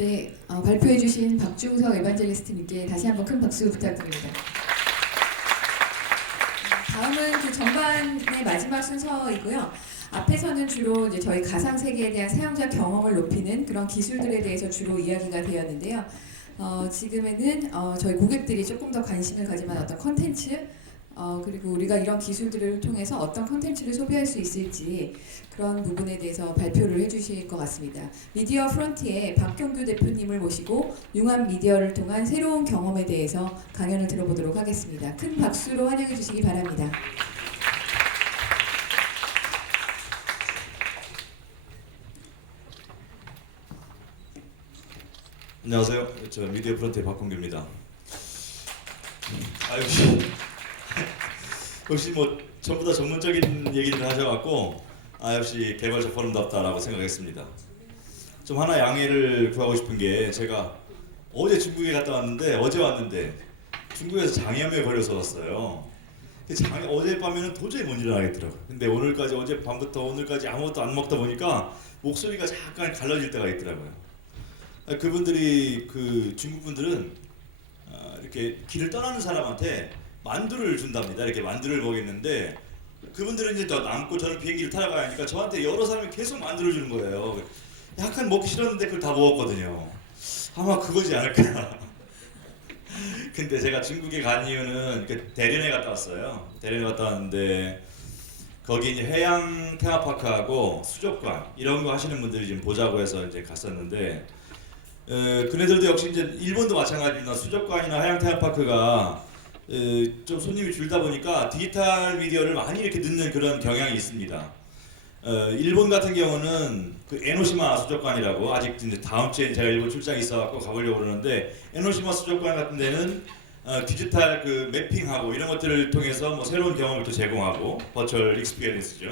네, 발표해주신 박중석 에반젤리스트님께 다시 한번 큰 박수 부탁드립니다. 다음은 그 전반의 마지막 순서이고요. 앞에서는 주로 이제 저희 가상 세계에 대한 사용자 경험을 높이는 그런 기술들에 대해서 주로 이야기가 되었는데요. 지금에는 저희 고객들이 조금 더 관심을 가질 만한 어떤 컨텐츠, 그리고 우리가 이런 기술들을 통해서 어떤 컨텐츠를 소비할 수 있을지 그런 부분에 대해서 발표를 해주실 것 같습니다. 미디어 프론티의 박경규 대표님을 모시고 융합 미디어를 통한 새로운 경험에 대해서 강연을 들어보도록 하겠습니다. 큰 박수로 환영해 주시기 바랍니다. 안녕하세요. 저 미디어 프론트의 박홍규입니다. 역시 뭐 전부 다 전문적인 얘기를 하셔갖고 역시 개발자 포럼답다라고 생각했습니다. 좀 하나 양해를 구하고 싶은 게 제가 어제 중국에 갔다 왔는데 어제 왔는데 중국에서 장염에 걸려서 왔어요. 어젯밤에는 도저히 못 일어나겠더라고요. 근데 오늘까지 어젯밤부터 오늘까지 아무것도 안 먹다 보니까 목소리가 잠깐 갈라질 때가 있더라고요. 그분들이 그 중국 분들은 이렇게 길을 떠나는 사람한테 만두를 준답니다. 이렇게 만두를 먹였는데 그분들은 이제 더 남고 저는 비행기를 타러 가야 하니까 저한테 여러 사람이 계속 만두를 주는 거예요. 약간 먹기 싫었는데 그걸 다 먹었거든요. 아마 그거지 않을까. 근데 제가 중국에 간 이유는 대련에 갔다 왔어요. 대련에 갔다 왔는데 거기 이제 해양 테마파크하고 수족관 이런 거 하시는 분들이 지금 보자고 해서 이제 갔었는데 그네들도 역시 이제 일본도 마찬가지입니다. 수족관이나 해양 테마파크가 좀 손님이 줄다 보니까 디지털 미디어를 많이 이렇게 넣는 그런 경향이 있습니다. 일본 같은 경우는 그 에노시마 수족관이라고 아직 이제 다음 주에 제가 일본 출장이 있어갖고 가보려고 그러는데 에노시마 수족관 같은 데는 디지털 그 매핑하고 이런 것들을 통해서 뭐 새로운 경험을 또 제공하고 버추얼 익스피리언스죠.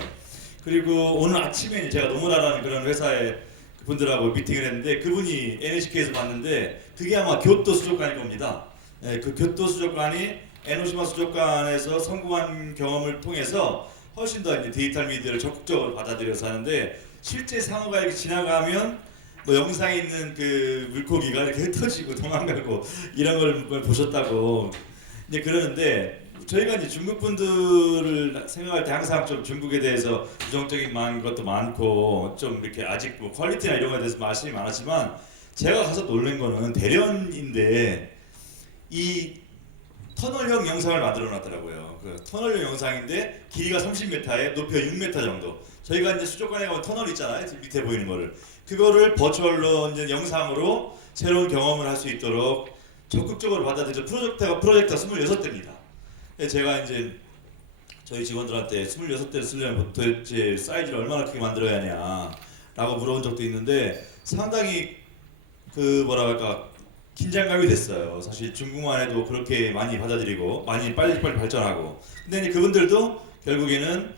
그리고 오늘 아침에 제가 노무라라는 그런 회사에 분들하고 미팅을 했는데 그분이 NHK에서 봤는데 그게 아마 교토 수족관일 겁니다. 그 교토 수족관이 에노시마 수족관에서 성공한 경험을 통해서 훨씬 더 이제 디지털 미디어를 적극적으로 받아들여서 하는데 실제 상어가 이렇게 지나가면 뭐 영상에 있는 그 물고기가 이렇게 흩어지고 도망가고 이런 걸 보셨다고 이제 그러는데 저희가 이제 중국 분들을 생각할 때 항상 좀 중국에 대해서 부정적인 것도 많고 좀 이렇게 아직 뭐 퀄리티나 이런 거에 대해서 말씀이 많았지만 제가 가서 놀란 거는 대련인데 이 터널형 영상을 만들어 놨더라고요. 그 터널형 영상인데 길이가 30m에 높이가 6m 정도. 저희가 이제 수족관에 가면 터널 있잖아요. 밑에 보이는 거를. 그거를 버추얼로 이제 영상으로 새로운 경험을 할 수 있도록 적극적으로 받아들여서 프로젝트가 26대입니다. 제가 이제 저희 직원들한테 26대를 쓰려면 도대체 사이즈를 얼마나 크게 만들어야 하냐라고 물어본 적도 있는데 상당히 그 뭐랄까 긴장감이 됐어요. 사실 중국만 해도 그렇게 많이 받아들이고 많이 빨리 발전하고 근데 이제 그분들도 결국에는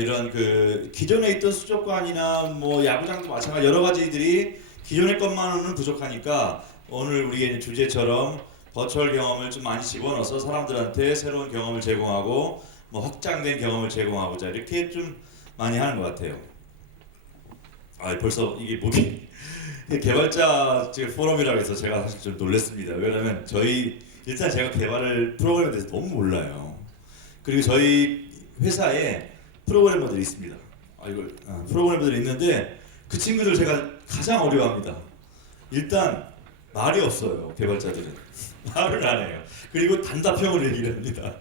이런 그 기존에 있던 수족관이나 뭐 야구장도 마찬가지 여러 가지들이 기존의 것만으로는 부족하니까 오늘 우리의 주제처럼 버추얼 경험을 좀 많이 집어넣어서 사람들한테 새로운 경험을 제공하고 뭐 확장된 경험을 제공하고자 이렇게 좀 많이 하는 것 같아요. 벌써 이게 목이 개발자 포럼이라고 해서 제가 사실 좀 놀랐습니다. 왜냐면 일단 제가 개발을 프로그램에 대해서 너무 몰라요. 그리고 저희 회사에 프로그래머들이 있습니다. 프로그래머들이 있는데 그 친구들 제가 가장 어려워합니다. 일단 말이 없어요. 개발자들은 말을 안 해요. 그리고 단답형으로 얘기를 합니다.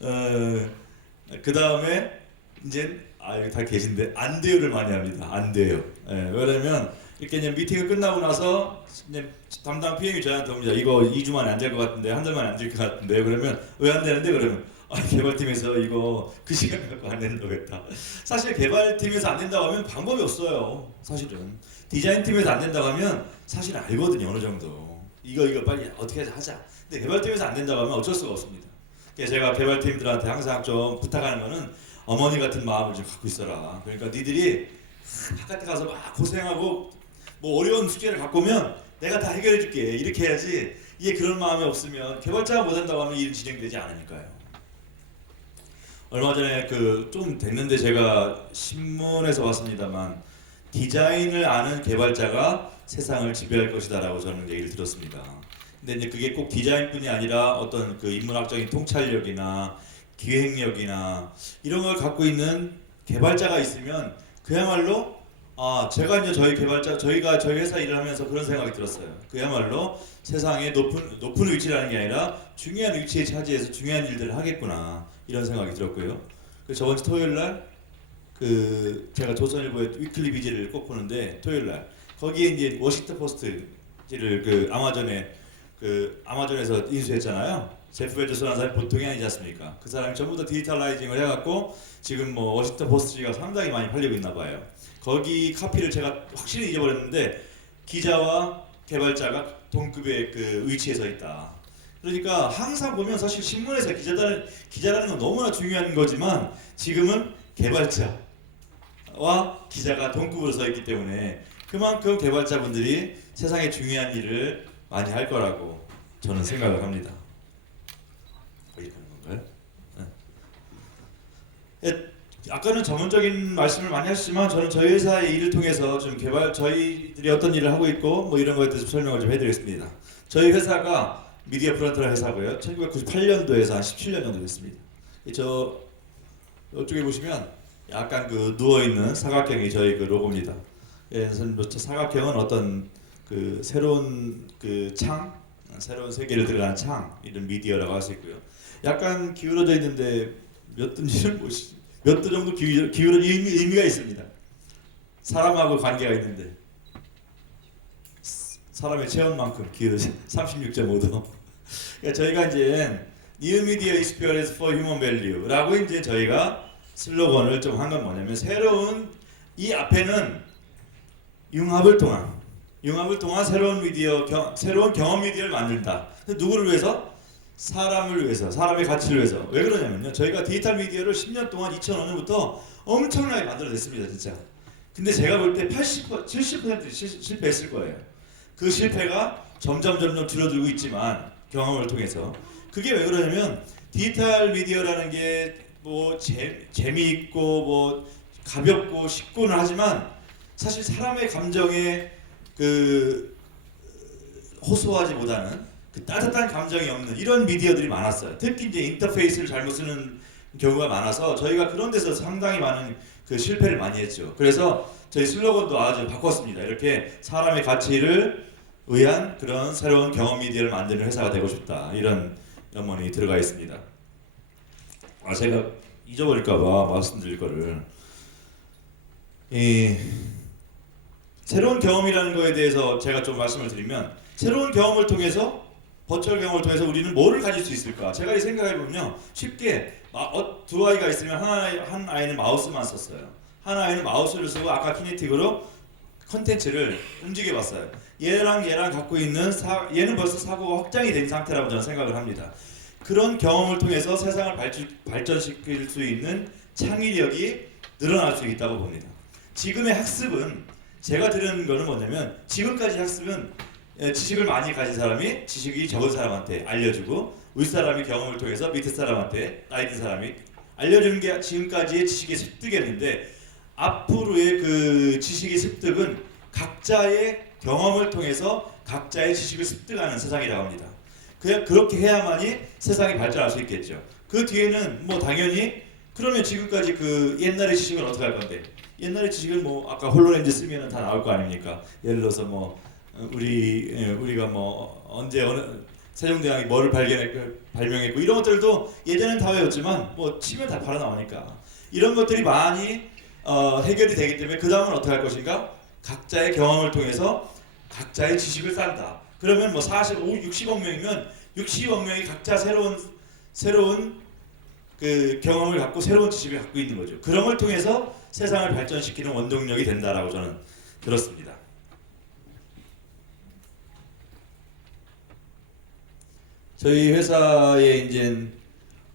그 다음에 이제 여기 다 계신데 안 돼요를 많이 합니다. 안 돼요. 왜냐면 이렇게 이제 미팅을 끝나고 나서 이제 담당 PM이 저한테 옵니다. 이거 2주 만에 안 될 것 같은데 한 달 만에 안 될 것 같은데 그러면 왜 안 되는데 그러면 개발팀에서 이거 그 시간 갖고 안 된다고 했다. 사실 개발팀에서 안 된다고 하면 방법이 없어요. 사실은 디자인팀에서 안 된다고 하면 사실 알거든요. 어느 정도 이거 빨리 어떻게 하자. 근데 개발팀에서 안 된다고 하면 어쩔 수가 없습니다. 그래서 제가 개발팀들한테 항상 좀 부탁하는 거는 어머니 같은 마음을 좀 갖고 있어라. 그러니까 니들이 바깥에 가서 막 고생하고 뭐 어려운 숙제를 갖고 오면 내가 다 해결해 줄게 이렇게 해야지 이게 그런 마음이 없으면 개발자가 못한다고 하면 일은 진행되지 않으니까요. 얼마 전에 좀 됐는데 제가 신문에서 봤습니다만 디자인을 아는 개발자가 세상을 지배할 것이다라고 저는 얘기를 들었습니다. 근데 이제 그게 꼭 디자인뿐이 아니라 어떤 그 인문학적인 통찰력이나 기획력이나 이런 걸 갖고 있는 개발자가 있으면 그야말로 제가 이제 저희 회사 일을 하면서 그런 생각이 들었어요. 그야말로 세상에 높은 위치라는 게 아니라 중요한 위치에 차지해서 중요한 일들을 하겠구나 이런 생각이 들었고요. 그래서 저번 주 토요일 날 제가 조선일보의 위클리 비즈를 꼭 보는데 토요일 날 거기에 이제 워싱턴 포스트를 아마존에서 인수했잖아요. 제프 베조스라는 사람이 보통이 아니지 않습니까? 그 사람이 전부 다 디지털라이징을 해갖고 지금 뭐 워싱턴 포스트가 상당히 많이 팔리고 있나 봐요. 거기 카피를 제가 확실히 잊어버렸는데 기자와 개발자가 동급의 그 위치에 서 있다. 그러니까 항상 보면 사실 신문에서 기자라는 건 너무나 중요한 거지만 지금은 개발자와 기자가 동급으로 서 있기 때문에 그만큼 개발자분들이 세상에 중요한 일을 많이 할 거라고 저는 생각을 합니다. 이렇게 하는 건가요? 네. 아까는 전문적인 말씀을 많이 하시지만 저는 저희 회사의 일을 통해서 좀 저희들이 어떤 일을 하고 있고 뭐 이런 거에 대해서 설명을 좀 해드리겠습니다. 저희 회사가 미디어 프론트라는 회사고요. 1998년도에서 한 17년 정도 됐습니다. 저 이쪽에 보시면 약간 그 누워 있는 사각형이 저희 그 로고입니다. 사각형은 어떤 그 새로운 새로운 세계를 들어가는 창 이런 미디어라고 할 수 있고요. 약간 기울어져 있는데 몇 든지는 몇 도 정도 기울어진 의미가 있습니다. 사람하고 관계가 있는데 사람의 체온만큼 기울어진 36.5도. 그러니까 저희가 이제 New Media Experience for Human Value라고 이제 저희가 슬로건을 좀 한 건 뭐냐면 새로운 이 앞에는 융합을 통한 새로운 경험 미디어를 만든다. 누구를 위해서? 사람을 위해서, 사람의 가치를 위해서. 왜 그러냐면요. 저희가 디지털 미디어를 10년 동안 2005년부터 엄청나게 만들어냈습니다, 진짜. 근데 제가 볼 때 70% 실패했을 거예요. 그 실패가 점점 줄어들고 있지만 경험을 통해서 그게 왜 그러냐면 디지털 미디어라는 게 뭐 재미있고 뭐 가볍고 쉽고는 하지만 사실 사람의 감정에 그 호소하지보다는 그 따뜻한 감정이 없는 이런 미디어들이 많았어요. 특히 이제 인터페이스를 잘못 쓰는 경우가 많아서 저희가 그런 데서 상당히 많은 그 실패를 많이 했죠. 그래서 저희 슬로건도 아주 바꿨습니다. 이렇게 사람의 가치를 위한 그런 새로운 경험 미디어를 만드는 회사가 되고 싶다. 이런 염원이 들어가 있습니다. 제가 잊어버릴까봐 말씀드릴 거를 새로운 경험이라는 거에 대해서 제가 좀 말씀을 드리면 새로운 경험을 통해서 버추얼 경험을 통해서 우리는 뭐를 가질 수 있을까? 제가 이 생각해보면요 쉽게 두 아이가 있으면 한 아이는 마우스만 썼어요. 한 아이는 마우스를 쓰고 아까 키네틱으로 컨텐츠를 움직여봤어요. 얘랑 갖고 있는 얘는 벌써 사고가 확장이 된 상태라고 저는 생각을 합니다. 그런 경험을 통해서 세상을 발전시킬 수 있는 창의력이 늘어날 수 있다고 봅니다. 지금의 학습은 제가 들은 거는 뭐냐면 지금까지 학습은 지식을 많이 가진 사람이 지식이 적은 사람한테 알려주고 윗사람이 경험을 통해서 밑에 사람한테 나이 든 사람이 알려주는 게 지금까지의 지식의 습득이었는데 앞으로의 그 지식의 습득은 각자의 경험을 통해서 각자의 지식을 습득하는 세상이라고 합니다. 그렇게 해야만이 세상이 발전할 수 있겠죠. 그 뒤에는 뭐 당연히 그러면 지금까지 그 옛날의 지식은 어떻게 할 건데? 옛날의 지식은 뭐 아까 홀로렌즈 쓰면은 다 나올 거 아닙니까? 예를 들어서 뭐 우리가 뭐 언제 어느 세종대왕이 뭐를 발명했고 이런 것들도 예전엔 다 외웠지만 뭐 치면 다 바로 나오니까 이런 것들이 많이 해결이 되기 때문에 그 다음은 어떻게 할 것인가? 각자의 경험을 통해서 각자의 지식을 쌓는다. 그러면 뭐 60억 명이면 60억 명이 각자 새로운 그 경험을 갖고 새로운 지식을 갖고 있는 거죠. 그런 걸 통해서 세상을 발전시키는 원동력이 된다라고 저는 들었습니다. 저희 회사에 이제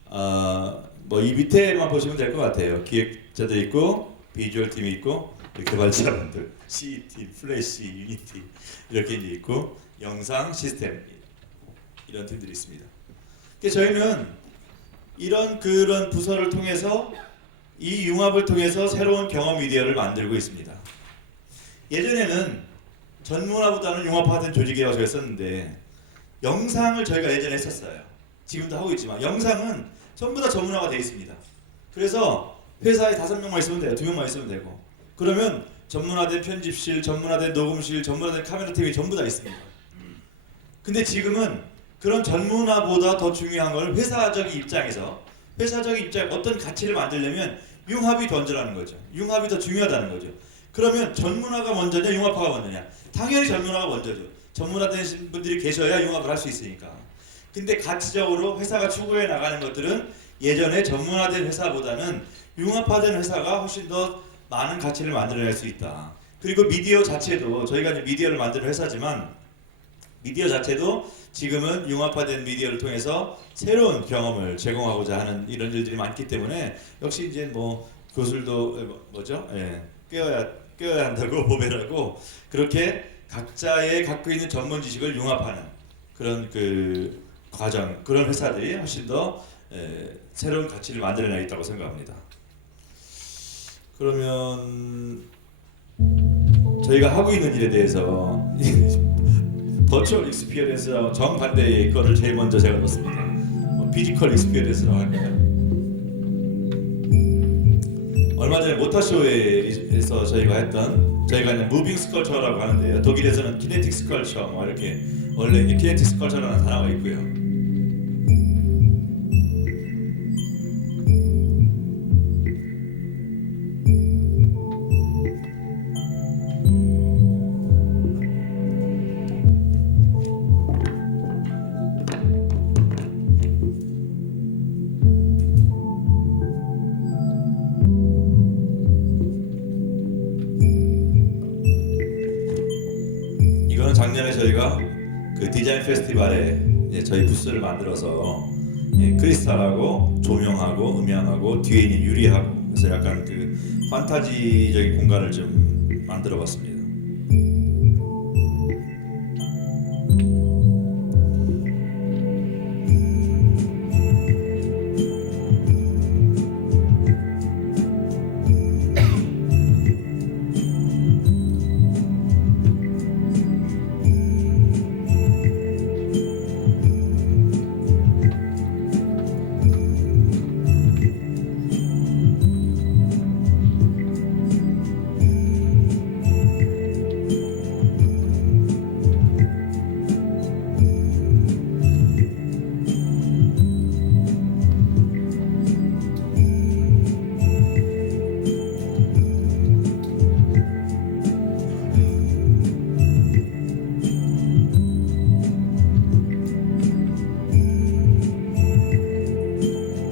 뭐 이 밑에만 보시면 될 것 같아요. 기획자들 있고 비주얼 팀이 있고 개발자분들, CET, 플래시, 유니티 이렇게 이제 있고 영상 시스템 이런 팀들이 있습니다. 그래서 저희는 그런 부서를 통해서 이 융합을 통해서 새로운 경험 미디어를 만들고 있습니다. 예전에는 전문화보다는 융합화된 조직이라고 저희가 썼는데 영상을 저희가 예전에 했었어요. 지금도 하고 있지만 영상은 전부 다 전문화가 되어 있습니다. 그래서 회사에 5명만 있으면 돼요. 2명만 있으면 되고. 그러면 전문화된 편집실, 전문화된 녹음실, 전문화된 카메라 팀이 전부 다 있습니다. 근데 지금은 그런 전문화보다 더 중요한 걸 회사적인 입장에서 어떤 가치를 만들려면 융합이 더 먼저라는 거죠. 융합이 더 중요하다는 거죠. 그러면 전문화가 먼저냐 융합화가 먼저냐? 당연히 전문화가 먼저죠. 전문화된 분들이 계셔야 융합을 할 수 있으니까. 근데 가치적으로 회사가 추구해 나가는 것들은 예전에 전문화된 회사보다는 융합화된 회사가 훨씬 더 많은 가치를 만들어낼 수 있다. 그리고 미디어 자체도 저희가 이제 미디어를 만드는 회사지만 미디어 자체도 지금은 융합화된 미디어를 통해서 새로운 경험을 제공하고자 하는 이런 일들이 많기 때문에 역시 이제 뭐 교술도 뭐죠? 예, 꿰어야 한다고 보배라고 그렇게 각자의 갖고 있는 전문 지식을 융합하는 그런 그 과정 그런 회사들이 훨씬 더 새로운 가치를 만들어내겠다고 생각합니다. 그러면 저희가 하고 있는 일에 대해서 버추얼 익스피리언스랑 정반대의 거를 제일 먼저 제가 넣었습니다. 피지컬 익스피리언스라고 할까요? 얼마 전에 모터쇼에서 저희가 이제 무빙 스컬처라고 하는데요. 독일에서는 키네틱 스컬처 뭐 이렇게 원래 이제 키네틱 스컬처라는 단어가 있고요. 이거는 작년에 저희가 그 디자인 페스티벌에 이제 저희 부스를 만들어서 크리스탈하고 조명하고 음향하고 뒤에 있는 유리하고 그래서 약간 그 판타지적인 공간을 좀 만들어봤습니다.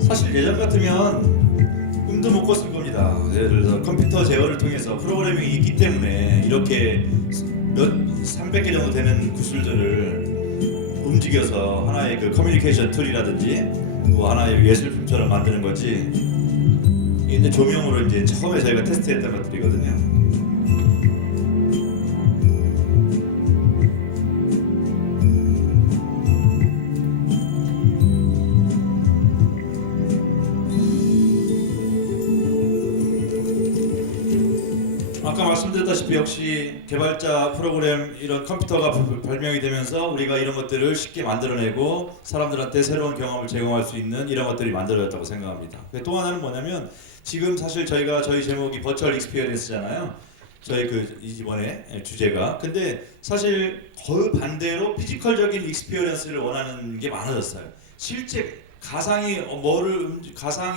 사실 예전 같으면 꿈도 못 꿨을 겁니다. 예를 들어서 컴퓨터 제어를 통해서 프로그래밍이 있기 때문에 이렇게 몇 300개 정도 되는 구슬들을 움직여서 하나의 그 커뮤니케이션 툴이라든지 뭐 하나의 예술품처럼 만드는 거지. 이제 조명으로 이제 처음에 저희가 테스트했던 것들이거든요. 아까 말씀드렸다시피 역시 개발자 프로그램 이런 컴퓨터가 발명이 되면서 우리가 이런 것들을 쉽게 만들어내고 사람들한테 새로운 경험을 제공할 수 있는 이런 것들이 만들어졌다고 생각합니다. 또 하나는 뭐냐면 지금 사실 저희 제목이 버추얼 익스피리언스잖아요. 저희 그 이번에 주제가. 근데 사실 거의 반대로 피지컬적인 익스피리언스를 원하는 게 많아졌어요. 실제 가상이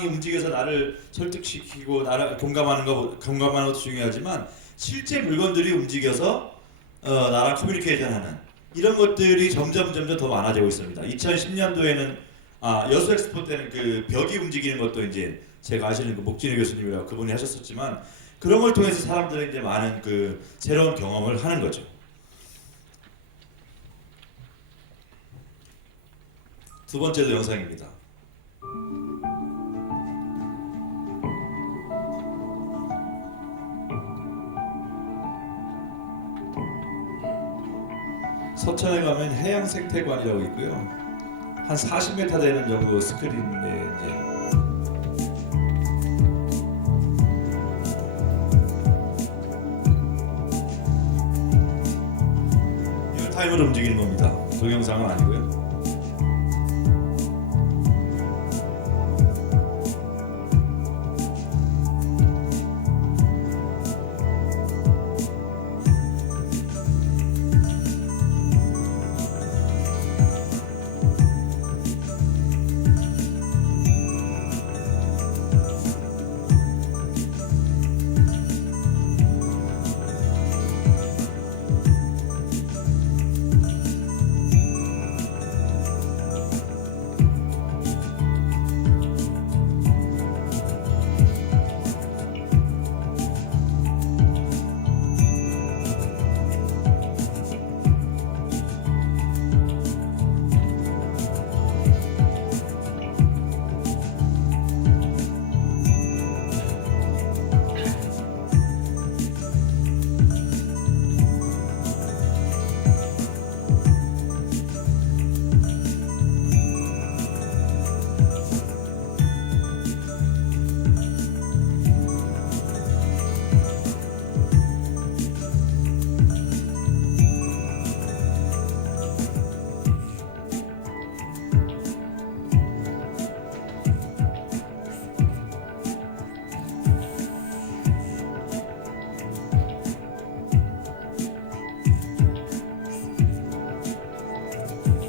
움직여서 나를 설득시키고 나를 공감하는 것도 중요하지만 실제 물건들이 움직여서 나랑 커뮤니케이션하는 이런 것들이 점점 더 많아지고 있습니다. 2010년도에는 여수 엑스포 때는 그 벽이 움직이는 것도 이제 제가 아시는 그 목진희 교수님이라고 그분이 하셨었지만 그런 걸 통해서 사람들이 이제 많은 그 새로운 경험을 하는 거죠. 두 번째도 영상입니다. 서천에 가면 해양생태관이라고 있고요. 한 40m 되는 정도 스크린에 이제 타임을 움직이는 겁니다. 동영상은 아니고요.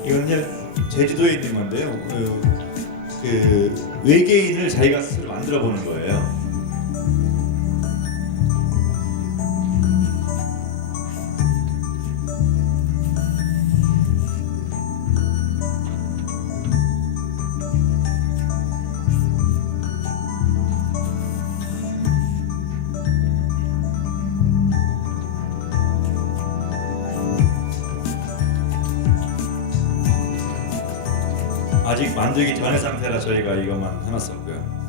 이거는 제주도에 있는 건데요. 그 외계인을 자기가 스스로 만들어 보는 거예요. 아직 만들기 전의 상태라 저희가 이것만 해놨었고요.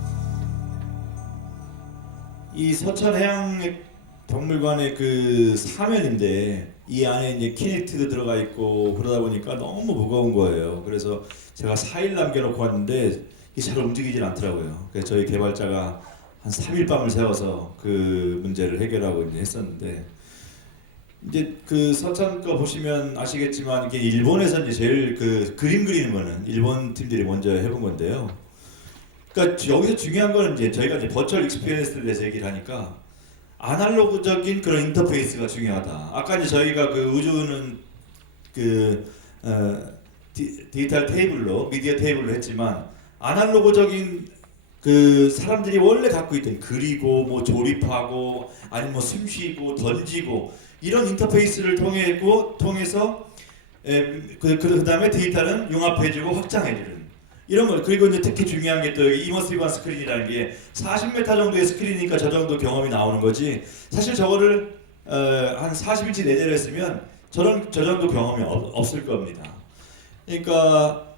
이 서천해양박물관의 그 사면인데 이 안에 이제 키네틱도 들어가 있고 그러다 보니까 너무 무거운 거예요. 그래서 제가 4일 남겨놓고 왔는데 이게 잘 움직이질 않더라고요. 그래서 저희 개발자가 한 3일 밤을 새워서 그 문제를 해결하고 이제 했었는데, 이제 그 서천 거 보시면 아시겠지만 이게 일본에서 이제 제일 그 그림 그리는 거는 일본 팀들이 먼저 해본 건데요. 그러니까 여기서 중요한 거는 이제 저희가 이제 버추얼 익스피리언스에 대해서 얘기를 하니까 아날로그적인 그런 인터페이스가 중요하다. 아까 이제 저희가 그 우주는 그 디지털 테이블로 미디어 테이블로 했지만 아날로그적인 그 사람들이 원래 갖고 있던 그리고 뭐 조립하고 아니면 뭐 숨쉬고 던지고 이런 인터페이스를 통해서 그다음에 데이터는 융합해주고 확장해주는 이런 거. 그리고 이제 특히 중요한 게 또 이머시브한 스크린이라는 게 40m 정도의 스크린이니까 저 정도 경험이 나오는 거지. 사실 저거를 한 40인치 내대로 했으면 저 정도 경험이 없을 겁니다. 그러니까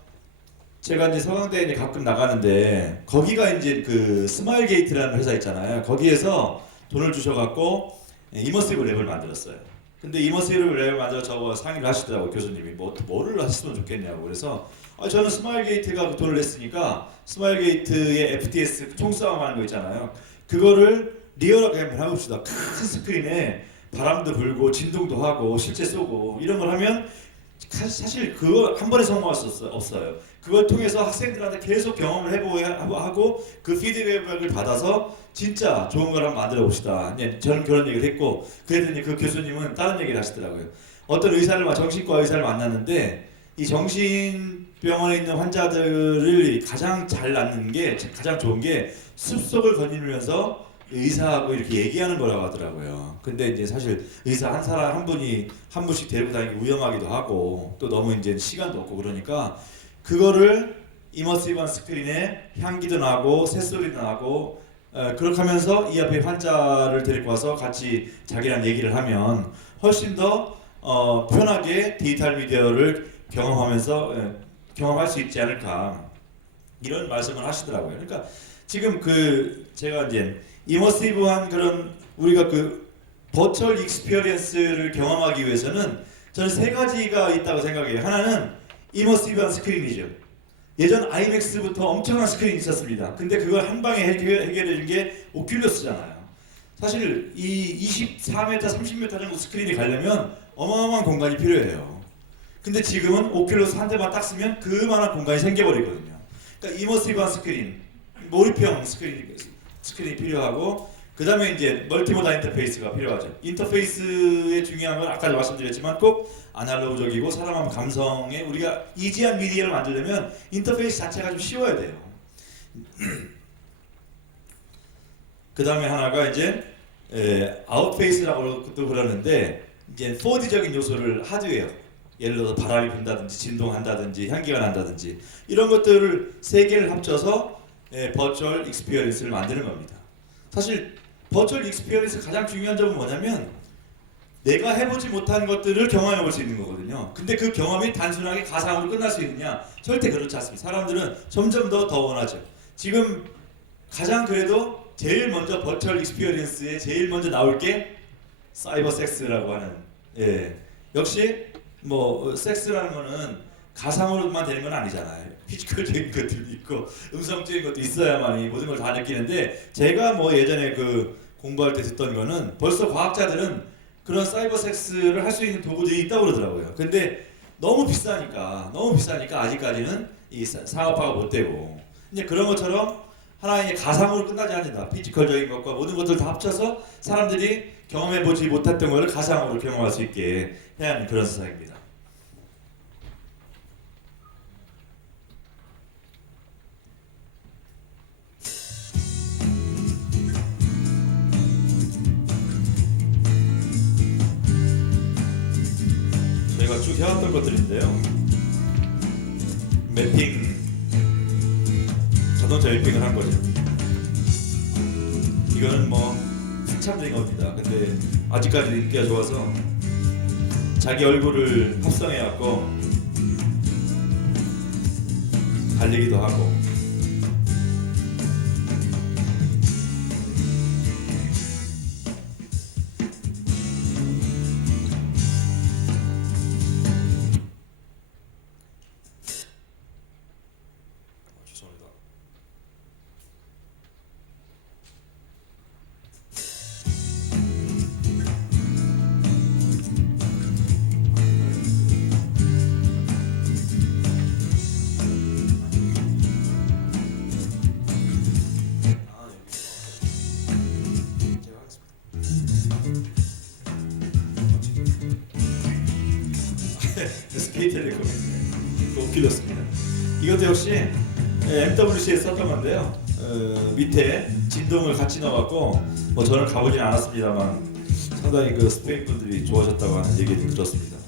제가 이제 서강대에 이제 가끔 나가는데 거기가 이제 그 스마일 게이트라는 회사 있잖아요. 거기에서 돈을 주셔갖고 이머시브 랩을 만들었어요. 근데 이머시브 랩을 만들어 저거 상의를 하시더라고 교수님이 뭐를 하시면 좋겠냐고. 그래서 저는 스마일 게이트가 돈을 냈으니까 스마일 게이트의 FTS 총싸움하는 거 있잖아요. 그거를 리얼하게 한번 해봅시다. 큰 스크린에 바람도 불고 진동도 하고 실제 쏘고 이런 걸 하면 사실 그거 한 번에 성공할 수 없어요. 그걸 통해서 학생들한테 계속 경험을 해보고 그 피드백을 받아서 진짜 좋은 걸 한번 만들어 봅시다. 저는 그런 얘기를 했고, 그랬더니 그 교수님은 다른 얘기를 하시더라고요. 어떤 정신과 의사를 만났는데 이 정신병원에 있는 환자들을 가장 잘 낫는 게 가장 좋은 게 숲속을 거닐면서 의사하고 이렇게 얘기하는 거라고 하더라고요. 근데 이제 사실 의사 한 사람 한 분이 한 분씩 데리고 다니기 위험하기도 하고 또 너무 이제 시간도 없고 그러니까 그거를 이머시브한 스크린에 향기도 나고 새소리도 나고 그렇게 하면서 이 앞에 환자를 데리고 와서 같이 자기랑 얘기를 하면 훨씬 더 편하게 디지털 미디어를 경험할 수 있지 않을까, 이런 말씀을 하시더라고요. 그러니까 지금 제가 이제 이머시브한 그런 우리가 그 버추얼 익스피리언스를 경험하기 위해서는 저는 세 가지가 있다고 생각해요. 하나는 이머시브한 스크린이죠. 예전 아이맥스부터 엄청난 스크린이 있었습니다. 근데 그걸 한 방에 해결해 준 게 오큘러스잖아요. 사실 이 24m, 30m 정도 스크린이 가려면 어마어마한 공간이 필요해요. 근데 지금은 오큘러스 한 대만 딱 쓰면 그만한 공간이 생겨버리거든요. 그러니까 이머시브한 스크린, 몰입형 스크린이 필요하고, 그 다음에 이제 멀티모달 인터페이스가 필요하죠. 인터페이스의 중요한 건 아까도 말씀드렸지만 꼭 아날로그적이고 사람 감성에 우리가 이지한 미디어를 만들려면 인터페이스 자체가 좀 쉬워야 돼요. 그 다음에 하나가 이제 아웃페이스라고 또 그러는데, 이제 4D적인 요소를 하드웨어, 예를 들어서 바람이 분다든지 진동한다든지 향기가 난다든지 이런 것들을 세 개를 합쳐서 버추얼 익스피리언스를 만드는 겁니다. 사실 버추얼 익스피리언스 가장 중요한 점은 뭐냐면 내가 해보지 못한 것들을 경험해 볼 수 있는 거거든요. 근데 그 경험이 단순하게 가상으로 끝날 수 있느냐? 절대 그렇지 않습니다. 사람들은 점점 더 원하죠. 지금 가장 그래도 제일 먼저 버추얼 익스피리언스에 제일 먼저 나올 게 사이버 섹스라고 하는, 역시 뭐 섹스라는 거는 가상으로만 되는 건 아니잖아요. 피지컬적인 것들도 있고 음성적인 것도 있어야만이 모든 걸 다 느끼는데, 제가 뭐 예전에 그 공부할 때 듣던 거는 벌써 과학자들은 그런 사이버 섹스를 할 수 있는 도구들이 있다고 그러더라고요. 근데 너무 비싸니까 아직까지는 이 상업화가 못 되고, 이제 그런 것처럼 하나의 가상으로 끝나지 않는다. 피지컬적인 것과 모든 것들 다 합쳐서 사람들이 경험해보지 못했던 것을 가상으로 경험할 수 있게 해야 하는 그런 세상입니다. 저희가 쭉 해왔던 것들인데요. 매핑, 자동차 매핑을 한 거죠. 이거는 뭐 한참적인 겁니다. 근데 아직까지 인기가 좋아서 자기 얼굴을 합성해갖고 달리기도 하고, 죄송합니다. SK텔레콤 오큘러스입니다. 이것도 역시 MWC에 썼던 건데요. 밑에 진동을 같이 넣어갖고, 뭐 저는 가보진 않았습니다만 상당히 그 스페인 분들이 좋아하셨다고 하는 얘기를 들었습니다.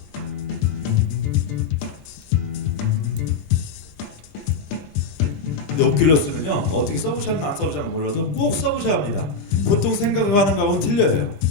근데 오큘러스는요, 어떻게 써보셨나 안 써보셨나 몰라도 꼭 써보셔야 합니다. 보통 생각하는 거하고는 틀려요.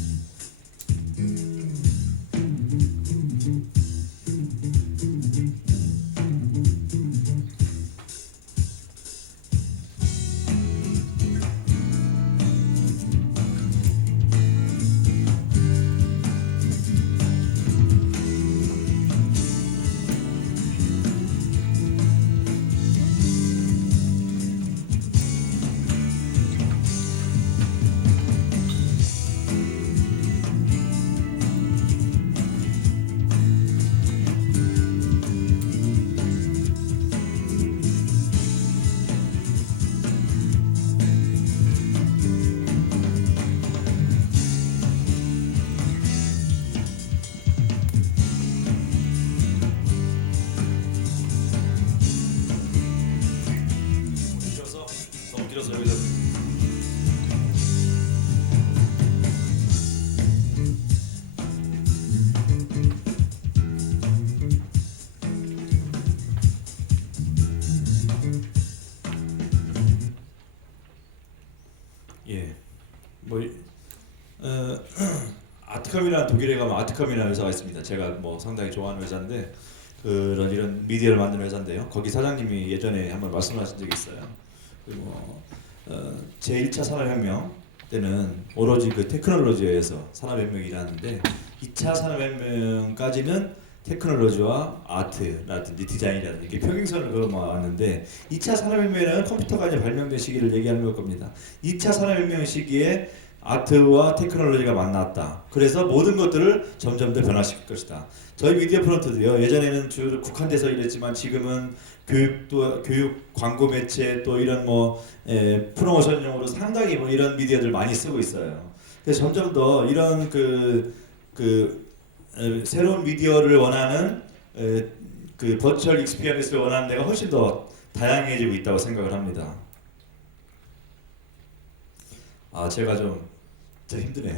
너무 길어서 여기서 뭐 아트컴이라는 독일에 가면 아트컴이라는 회사가 있습니다. 제가 뭐 상당히 좋아하는 회사인데, 그런 이런 미디어를 만드는 회사인데요. 거기 사장님이 예전에 한번 말씀하신 적이 있어요. 제1차 산업혁명 때는 오로지 그 테크놀로지에 의해서 산업혁명이 일어났는데, 2차 산업혁명까지는 테크놀로지와 아트라든지 디자인이라든지 이렇게 평행선을 걸어왔는데, 2차 산업혁명에는 컴퓨터가 이제 발명된 시기를 얘기하는 걸 겁니다. 2차 산업혁명 시기에 아트와 테크놀로지가 만났다. 그래서 모든 것들을 점점 더 변화시킬 것이다. 저희 미디어 프론트도요. 예전에는 주로 국한돼서 일했지만 지금은 교육 광고 매체 또 이런 프로모션용으로 상당히 이런 미디어들 많이 쓰고 있어요. 그래서 점점 더 이런 새로운 미디어를 원하는 그 버추얼 익스피리언스를 원하는 데가 훨씬 더 다양해지고 있다고 생각을 합니다. 제가 좀 힘드네요.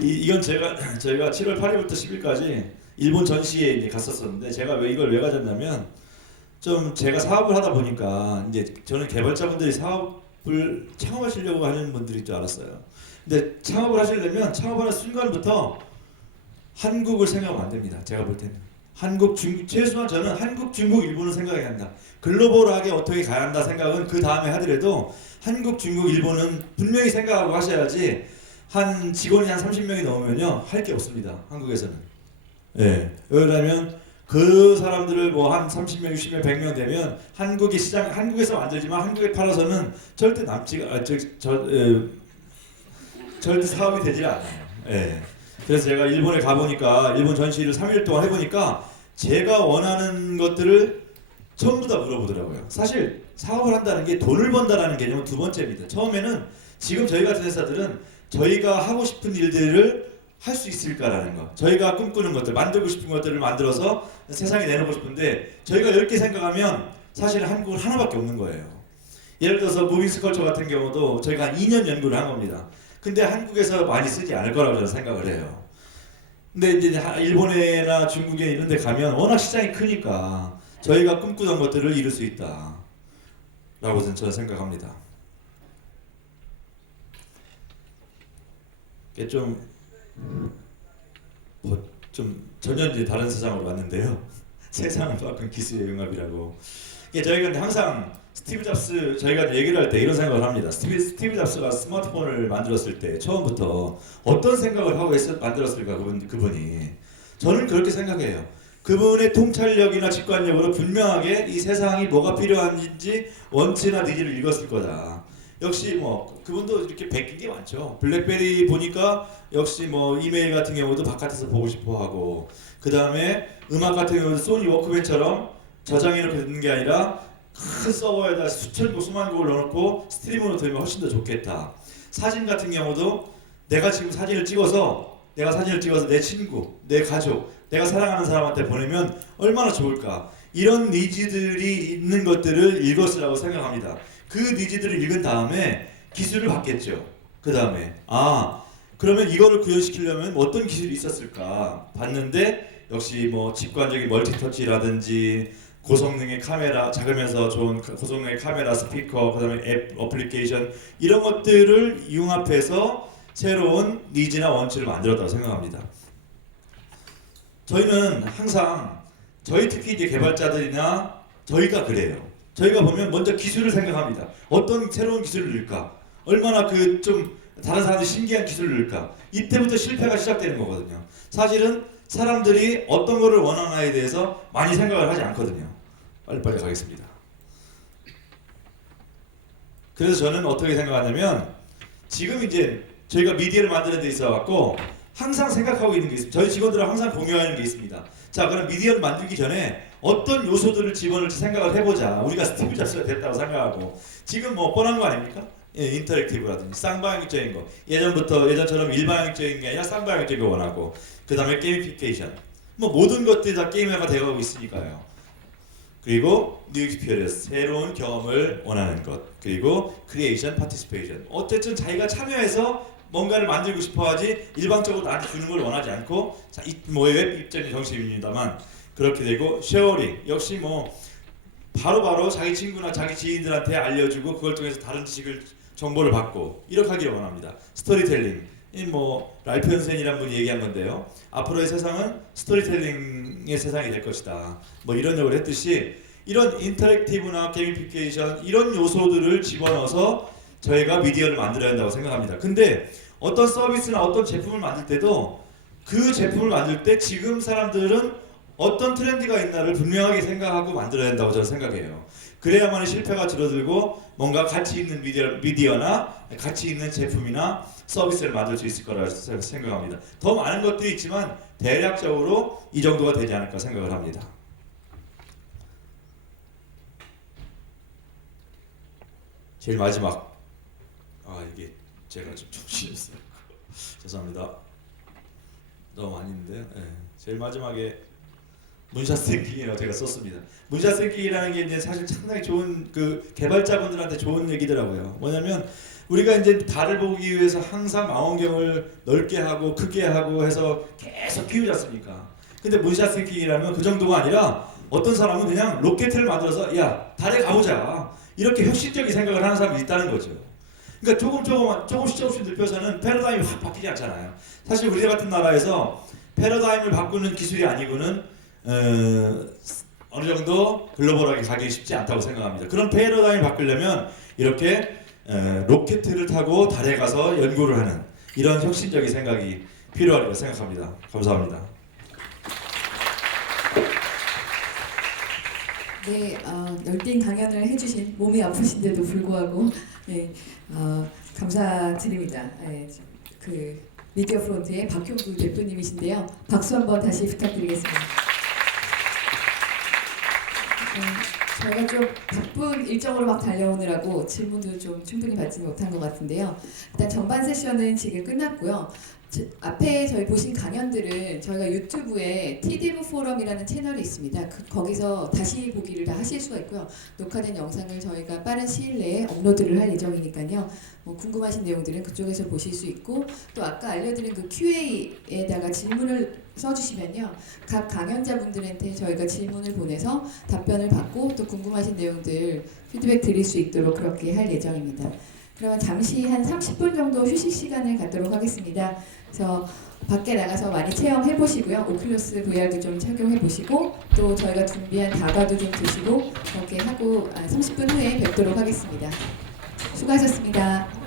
이건 저희가 7월 8일부터 10일까지 일본 전시에 이제 갔었었는데 제가 이걸 왜 가졌냐면 좀 제가 사업을 하다 보니까 이제 저는 개발자분들이 사업을 창업하시려고 하는 분들인 줄 알았어요. 근데 창업을 하시려면 창업하는 순간부터 한국을 생각하면 안 됩니다. 제가 볼 때는 최소한 저는 한국, 중국, 일본을 생각해야 한다. 글로벌하게 어떻게 가야 한다 생각은 그 다음에 하더라도 한국, 중국, 일본은 분명히 생각하고 하셔야지 한 직원이 한 30명이 넘으면요 할 게 없습니다. 한국에서는. 예. 왜냐면 그 사람들을 한 30명, 60명, 100명 되면 한국에서 만들지만 한국에 팔아서는 절대 절대 사업이 되질 않아요. 예. 그래서 제가 일본에 가보니까 일본 전시를 3일 동안 해보니까 제가 원하는 것들을 전부 다 물어보더라고요. 사실 사업을 한다는 게 돈을 번다라는 개념은 두 번째입니다. 처음에는 지금 저희 같은 회사들은 저희가 하고 싶은 일들을 할 수 있을까라는 거, 저희가 꿈꾸는 것들, 만들고 싶은 것들을 만들어서 세상에 내놓고 싶은데 저희가 10개 생각하면 사실 한국은 하나밖에 없는 거예요. 예를 들어서 무빙스컬처 같은 경우도 저희가 한 2년 연구를 한 겁니다. 근데 한국에서 많이 쓰지 않을 거라고 저는 생각을 해요. 근데 이제 일본이나 중국에 이런 데 가면 워낙 시장이 크니까 저희가 꿈꾸던 것들을 이룰 수 있다 라고 저는 생각합니다. 이게 좀 전혀 이제 다른 세상으로 왔는데요. 세상은 바꾼 기술의 융합이라고. 이게 저희가 항상 스티브 잡스 저희가 얘기를 할 때 이런 생각을 합니다. 스티브 잡스가 스마트폰을 만들었을 때 처음부터 어떤 생각을 하고 만들었을까 그분이. 저는 그렇게 생각해요. 그분의 통찰력이나 직관력으로 분명하게 이 세상이 뭐가 필요한지 원치나 니즈를 읽었을 거다. 역시 그분도 이렇게 베낀 게 많죠. 블랙베리 보니까 역시 이메일 같은 경우도 바깥에서 보고 싶어 하고, 그 다음에 음악 같은 경우도 소니 워크맨처럼 저장해놓고 듣는 게 아니라 큰 서버에다 수천 곡 수만 곡을 넣어놓고 스트리밍으로 들으면 훨씬 더 좋겠다. 사진 같은 경우도 내가 지금 사진을 찍어서 내 친구, 내 가족, 내가 사랑하는 사람한테 보내면 얼마나 좋을까. 이런 니즈들이 있는 것들을 읽었으라고 생각합니다. 그 니즈들을 읽은 다음에 기술을 받겠죠. 그 다음에 그러면 이거를 구현시키려면 어떤 기술이 있었을까 봤는데 역시 직관적인 멀티터치라든지 고성능의 카메라, 작으면서 좋은 고성능의 카메라, 스피커, 그다음에 앱, 어플리케이션 이런 것들을 융합해서 새로운 니즈나 원칙을 만들었다고 생각합니다. 저희는 항상 특히 이제 개발자들이나 저희가 그래요. 저희가 보면 먼저 기술을 생각합니다. 어떤 새로운 기술을 넣을까? 얼마나 좀 다른 사람들이 신기한 기술을 넣을까? 이때부터 실패가 시작되는 거거든요. 사실은 사람들이 어떤 거를 원하나에 대해서 많이 생각을 하지 않거든요. 빨리빨리 가겠습니다. 그래서 저는 어떻게 생각하냐면 지금 이제 저희가 미디어를 만드는 데 있어 갖고 항상 생각하고 있는 게 있습니다. 저희 직원들은 항상 공유하는 게 있습니다. 자, 그럼 미디어를 만들기 전에 어떤 요소들을 집어넣을지 생각을 해보자. 우리가 스티브 잡스가 됐다고 생각하고 지금 뻔한 거 아닙니까? 예, 인터랙티브라든지 쌍방향적인 거. 예전처럼 일방향적인 게 아니라 쌍방향적인 거 원하고, 그 다음에 게이미피케이션. 모든 것들이 다 게임화가 되어가고 있으니까요. 그리고 뉴 익스피리언스, 새로운 경험을 원하는 것. 그리고 크리에이션, 파티시페이션. 어쨌든 자기가 참여해서 뭔가를 만들고 싶어하지 일방적으로 나한테 주는 걸 원하지 않고, 웹 입장의 정신입니다만 그렇게 되고, 쉐어링 역시 바로바로 자기 친구나 자기 지인들한테 알려주고 그걸 통해서 다른 정보를 받고 이렇게 하기를 원합니다. 스토리텔링, 랄프 현센이라는 분이 얘기한 건데요. 앞으로의 세상은 스토리텔링의 세상이 될 것이다. 이런 역을 했듯이 이런 인터랙티브나 게이미피케이션 이런 요소들을 집어넣어서 저희가 미디어를 만들어야 한다고 생각합니다. 근데 어떤 서비스나 어떤 제품을 만들 때도 그 제품을 만들 때 지금 사람들은 어떤 트렌드가 있나를 분명하게 생각하고 만들어야 된다고 저는 생각해요. 그래야만 실패가 줄어들고 뭔가 가치 있는 미디어나 가치 있는 제품이나 서비스를 만들 수 있을 거라고 생각합니다. 더 많은 것들이 있지만 대략적으로 이 정도가 되지 않을까 생각을 합니다. 제일 마지막, 이게 제가 좀 정신이었어요. 죄송합니다. 너무 아닌데요. 네. 제일 마지막에 문샷 탱킹이라고 제가 썼습니다. 문샷 탱킹이라는 게 이제 사실 상당히 좋은 그 개발자분들한테 좋은 얘기더라고요. 뭐냐면 우리가 이제 달을 보기 위해서 항상 망원경을 넓게 하고 크게 하고 해서 계속 키우지 않습니까? 근데 문샷 탱킹이라면 그 정도가 아니라 어떤 사람은 그냥 로켓을 만들어서 야 달에 가보자 이렇게 혁신적인 생각을 하는 사람이 있다는 거죠. 그러니까 조금씩 늙혀서는 패러다임이 확 바뀌지 않잖아요. 사실 우리 같은 나라에서 패러다임을 바꾸는 기술이 아니고는 어느 정도 글로벌하게 가기 쉽지 않다고 생각합니다. 그런 패러다임을 바꾸려면 이렇게 로켓을 타고 달에 가서 연구를 하는 이런 혁신적인 생각이 필요하다고 생각합니다. 감사합니다. 네, 열띤 강연을 해주신 몸이 아프신데도 불구하고 네, 감사드립니다. 네, 그 미디어 프론트의 박형구 대표님이신데요. 박수 한번 다시 부탁드리겠습니다. 저희가 좀 바쁜 일정으로 막 달려오느라고 질문도 좀 충분히 받지 못한 것 같은데요. 일단 전반 세션은 지금 끝났고요. 앞에 저희 보신 강연들은 저희가 유튜브에 TDV 포럼이라는 채널이 있습니다. 거기서 다시 보기를 다 하실 수가 있고요. 녹화된 영상을 저희가 빠른 시일 내에 업로드를 할 예정이니까요. 궁금하신 내용들은 그쪽에서 보실 수 있고 또 아까 알려드린 그 QA에다가 질문을 써주시면요. 각 강연자분들한테 저희가 질문을 보내서 답변을 받고 또 궁금하신 내용들 피드백 드릴 수 있도록 그렇게 할 예정입니다. 그러면 잠시 한 30분 정도 휴식 시간을 갖도록 하겠습니다. 그래서 밖에 나가서 많이 체험해 보시고요. 오큘러스 VR도 좀 착용해 보시고 또 저희가 준비한 다과도 좀 드시고 그렇게 하고 30분 후에 뵙도록 하겠습니다. 수고하셨습니다.